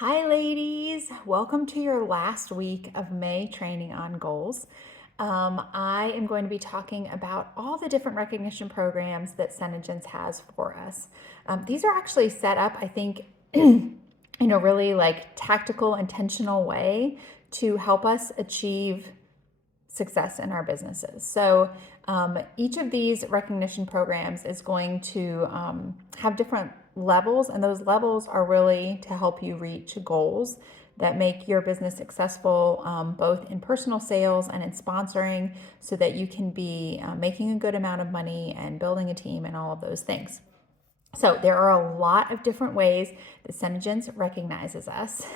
Hi, ladies. Welcome to your last week of May training on goals. I am going to be talking about all the different recognition programs that SeneGence has for us. These are actually set up, I think, in a really tactical, intentional way to help us achieve success in our businesses. So each of these recognition programs is going to have different levels, and those levels are really to help you reach goals that make your business successful, both in personal sales and in sponsoring, so that you can be making a good amount of money and building a team and all of those things. So there are a lot of different ways that SeneGence recognizes us,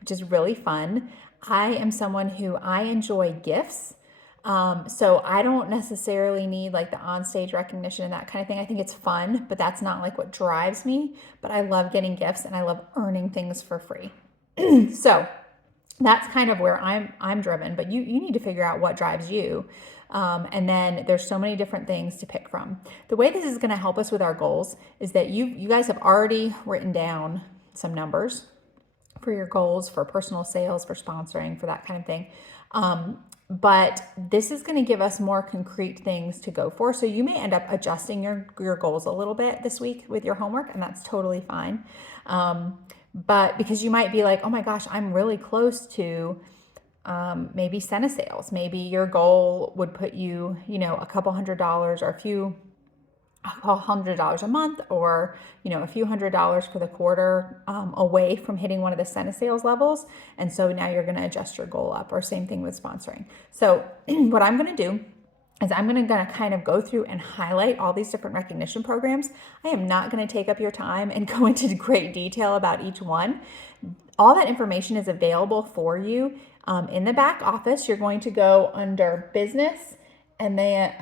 which is really fun. I am someone who I enjoy gifts. So I don't necessarily need like the on-stage recognition and that kind of thing. I think it's fun, but that's not like what drives me. But I love getting gifts and I love earning things for free. So that's kind of where I'm driven, but you need to figure out what drives you. And then there's so many different things to pick from. The way this is going to help us with our goals is that you guys have already written down some numbers for your goals, for personal sales, for sponsoring, for that kind of thing. But this is going to give us more concrete things to go for. So you may end up adjusting your goals a little bit this week with your homework, and that's totally fine. But because you might be like, oh my gosh, I'm really close to maybe Sena sales. Maybe your goal would put you, a couple $100 or $100 a month, or a few $100s for the quarter away from hitting one of the Sena sales levels. And so now you're going to adjust your goal up, or same thing with sponsoring. So what I'm going to do is I'm going to kind of go through and highlight all these different recognition programs. I am not going to take up your time and go into great detail about each one. All that information is available for you in the back office. You're going to go under business, and then,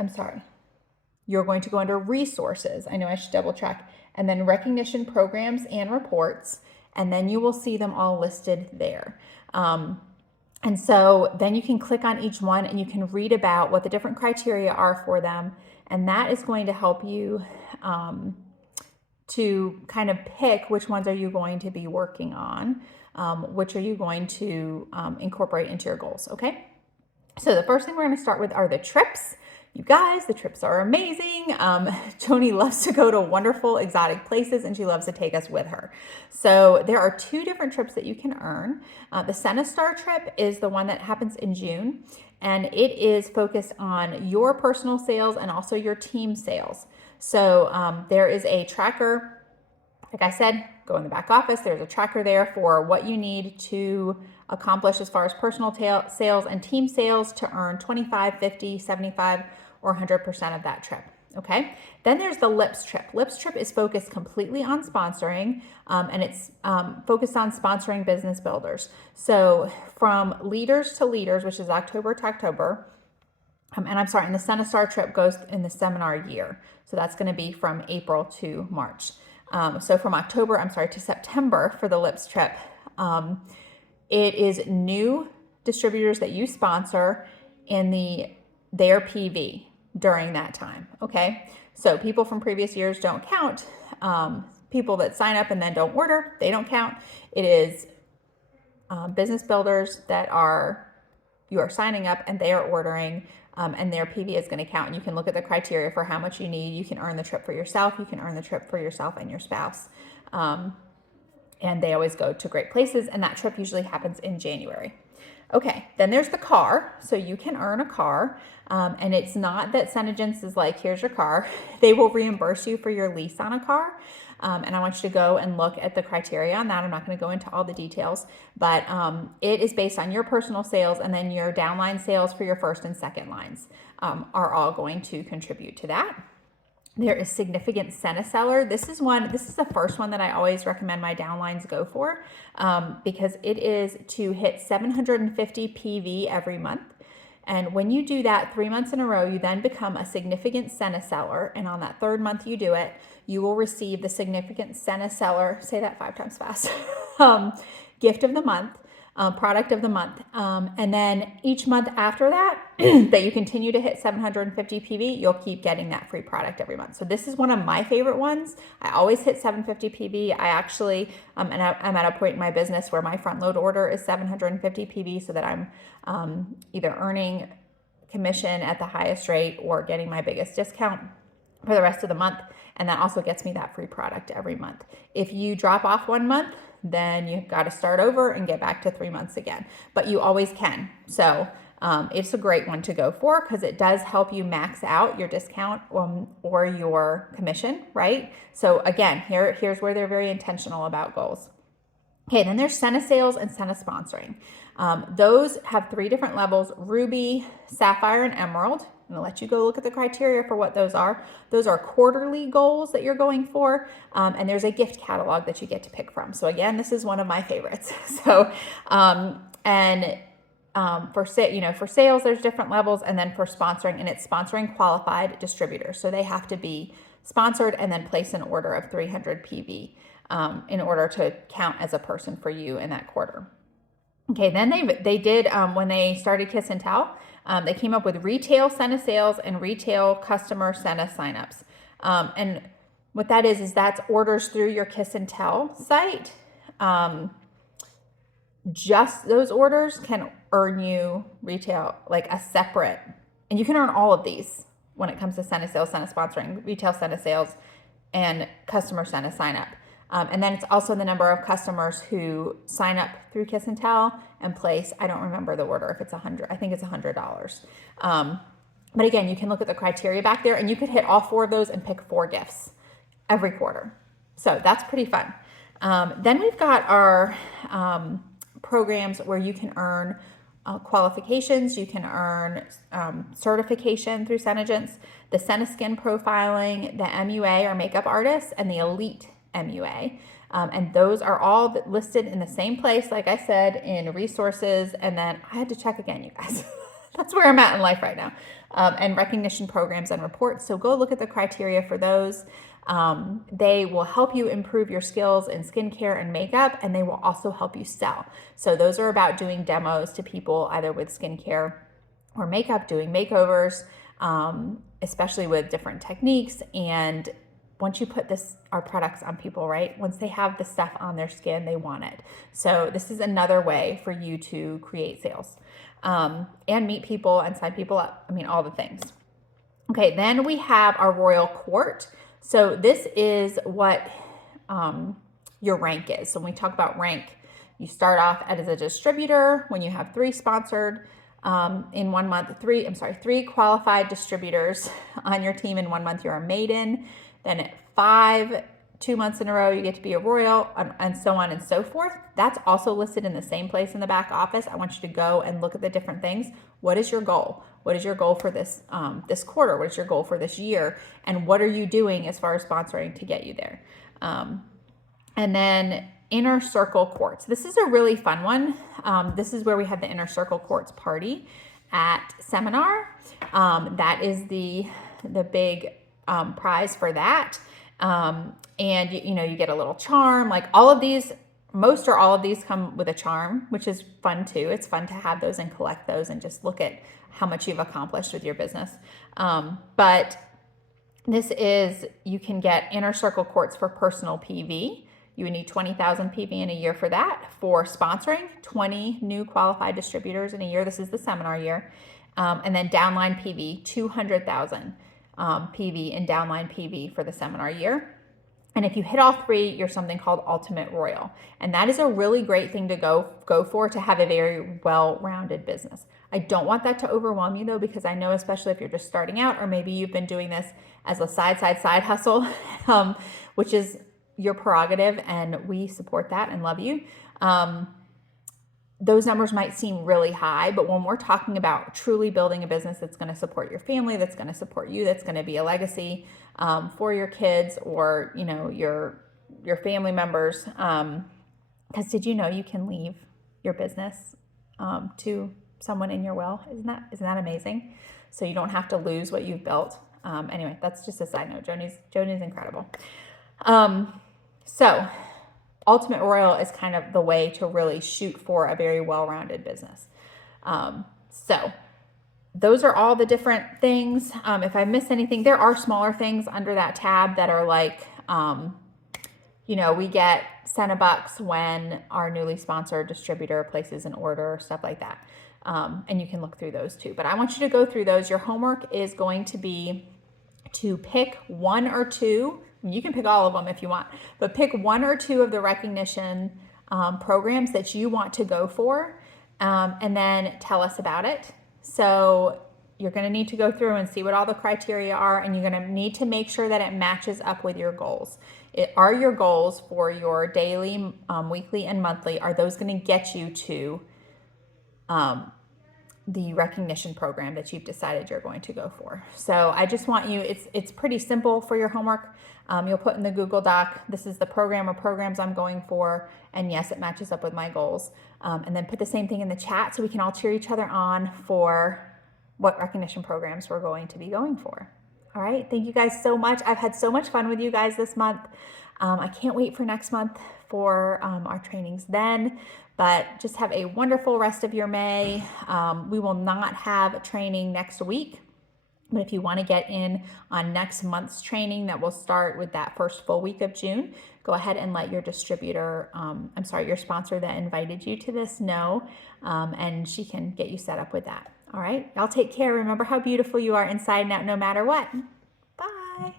you're going to go under resources. I know I should double check. And then recognition programs and reports. And then you will see them all listed there. And so then you can click on each one and you can read about what the different criteria are for them. And that is going to help you to kind of pick which ones are you going to be working on, which are you going to incorporate into your goals, okay? So the first thing we're going to start with are the trips. You guys, the trips are amazing. Joni loves to go to wonderful exotic places, and she loves to take us with her. So there are two different trips that you can earn. The Sena Star trip is the one that happens in June, and it is focused on your personal sales and also your team sales. So there is a tracker. Like I said, go in the back office. There's a tracker there for what you need to accomplish as far as personal sales and team sales to earn 25, 50, 75, or 100% of that trip. Okay. Then there's the LIPS trip. LIPS trip is focused completely on sponsoring, and it's focused on sponsoring business builders. So from leaders to leaders, which is October to October, and the Sena Star trip goes in the seminar year. So that's going to be from April to March. So from October, to September for the LIPS trip, it is new distributors that you sponsor in their PV during that time. Okay. So people from previous years don't count. People that sign up and then don't order, they don't count. It is business builders that you are signing up and they are ordering, and their PV is going to count. And you can look at the criteria for how much you need. You can earn the trip for yourself. You can earn the trip for yourself and your spouse. And they always go to great places. And that trip usually happens in January. Okay, then there's the car. So you can earn a car. And it's not that SeneGence is like, here's your car. They will reimburse you for your lease on a car. And I want you to go and look at the criteria on that. I'm not going to go into all the details, but it is based on your personal sales, and then your downline sales for your first and second lines are all going to contribute to that. There is significant Sena seller. This is the first one that I always recommend my downlines go for, because it is to hit 750 PV every month. And when you do that 3 months in a row, you then become a significant Sena seller. And on that third month you do it, you will receive the significant Sena seller, say that 5 times fast, gift of the month. product of the month. And then each month after that, that you continue to hit 750 PV, you'll keep getting that free product every month. So this is one of my favorite ones. I always hit 750 PV. I actually, I'm at a point in my business where my front load order is 750 PV, so that I'm either earning commission at the highest rate or getting my biggest discount for the rest of the month. And that also gets me that free product every month. If you drop off 1 month, then you've got to start over and get back to 3 months again. But you always can. So it's a great one to go for because it does help you max out your discount or your commission, right? So again, here's where they're very intentional about goals. Okay, then there's SeneSales and SeneSponsoring. Those have 3 different levels: Ruby, Sapphire, and Emerald. I'm gonna let you go look at the criteria for what those are. Those are quarterly goals that you're going for, and there's a gift catalog that you get to pick from. So again, this is one of my favorites. So, for sales, there's different levels, and then for sponsoring, and it's sponsoring qualified distributors. So they have to be sponsored and then place an order of 300 PV in order to count as a person for you in that quarter. Okay, then they did, when they started Kiss and Tell, they came up with retail SeneSales and retail customer Sene signups. And what that is that's orders through your Kiss and Tell site. Just those orders can earn you retail, like a separate, and you can earn all of these when it comes to SeneSales, SeneSponsoring, retail SeneSales, and customer Sene sign up. And then it's also the number of customers who sign up through Kiss and Tell and place, I don't remember the order, if it's 100, I think it's $100. But again, you can look at the criteria back there and you could hit all 4 of those and pick 4 gifts every quarter. So that's pretty fun. Then we've got our programs where you can earn qualifications, you can earn certification through SeneGence, the SeneSkin profiling, the MUA or makeup artists, and the elite MUA. And those are all listed in the same place, like I said, in resources. And then I had to check again, you guys. That's where I'm at in life right now. And recognition programs and reports. So go look at the criteria for those. They will help you improve your skills in skincare and makeup, and they will also help you sell. So those are about doing demos to people either with skincare or makeup, doing makeovers, especially with different techniques. And once you put our products on people, right? Once they have the stuff on their skin, they want it. So this is another way for you to create sales and meet people and sign people up. I mean, all the things. Okay, then we have our Royal Court. So this is what your rank is. So when we talk about rank, you start off as a distributor when you have 3 sponsored in 1 month, 3 qualified distributors on your team in 1 month, you're a maiden. Then at 5, 2 months in a row, you get to be a royal, and so on and so forth. That's also listed in the same place in the back office. I want you to go and look at the different things. What is your goal? What is your goal for this quarter? What is your goal for this year? And what are you doing as far as sponsoring to get you there? And then Inner Circle Quartz. This is a really fun one. This is where we have the Inner Circle Quartz party at Seminar. That is the big prize for that. And you get a little charm, like all of these, most or all of these come with a charm, which is fun too. It's fun to have those and collect those and just look at how much you've accomplished with your business. But this is, you can get Inner Circle Quartz for personal PV. You would need 20,000 PV in a year for that. For sponsoring, 20 new qualified distributors in a year. This is the seminar year. And then downline PV, 200,000 PV in downline PV for the seminar year. And if you hit all 3, you're something called Ultimate Royal. And that is a really great thing to go for to have a very well-rounded business. I don't want that to overwhelm you though, because I know especially if you're just starting out, or maybe you've been doing this as a side hustle, which is your prerogative, and we support that and love you. Those numbers might seem really high, but when we're talking about truly building a business that's going to support your family, that's going to support you, that's going to be a legacy for your kids or your family members. Because did you know you can leave your business to someone in your will? Isn't that amazing? So you don't have to lose what you've built. Anyway, that's just a side note. Joni's incredible. So Ultimate Royal is kind of the way to really shoot for a very well-rounded business. So those are all the different things. If I miss anything, there are smaller things under that tab that are like, you know, we get $10 when our newly sponsored distributor places an order, stuff like that. And you can look through those too. But I want you to go through those. Your homework is going to be to pick one or two. You can pick all of them if you want, but pick one or two of the recognition programs that you want to go for, and then tell us about it. So you're going to need to go through and see what all the criteria are, and you're going to need to make sure that it matches up with your goals. Are your goals for your daily, weekly, and monthly, are those going to get you to the recognition program that you've decided you're going to go for? So I just want you, it's pretty simple for your homework. You'll put in the Google Doc, this is the program or programs I'm going for, and yes, it matches up with my goals. And then put the same thing in the chat so we can all cheer each other on for what recognition programs we're going to be going for. All right, thank you guys so much. I've had so much fun with you guys this month. I can't wait for next month for our trainings then, but just have a wonderful rest of your May. We will not have a training next week, but if you want to get in on next month's training that will start with that first full week of June, go ahead and let your distributor, your sponsor that invited you to this know, and she can get you set up with that. All right, y'all take care. Remember how beautiful you are inside and out no matter what. Bye.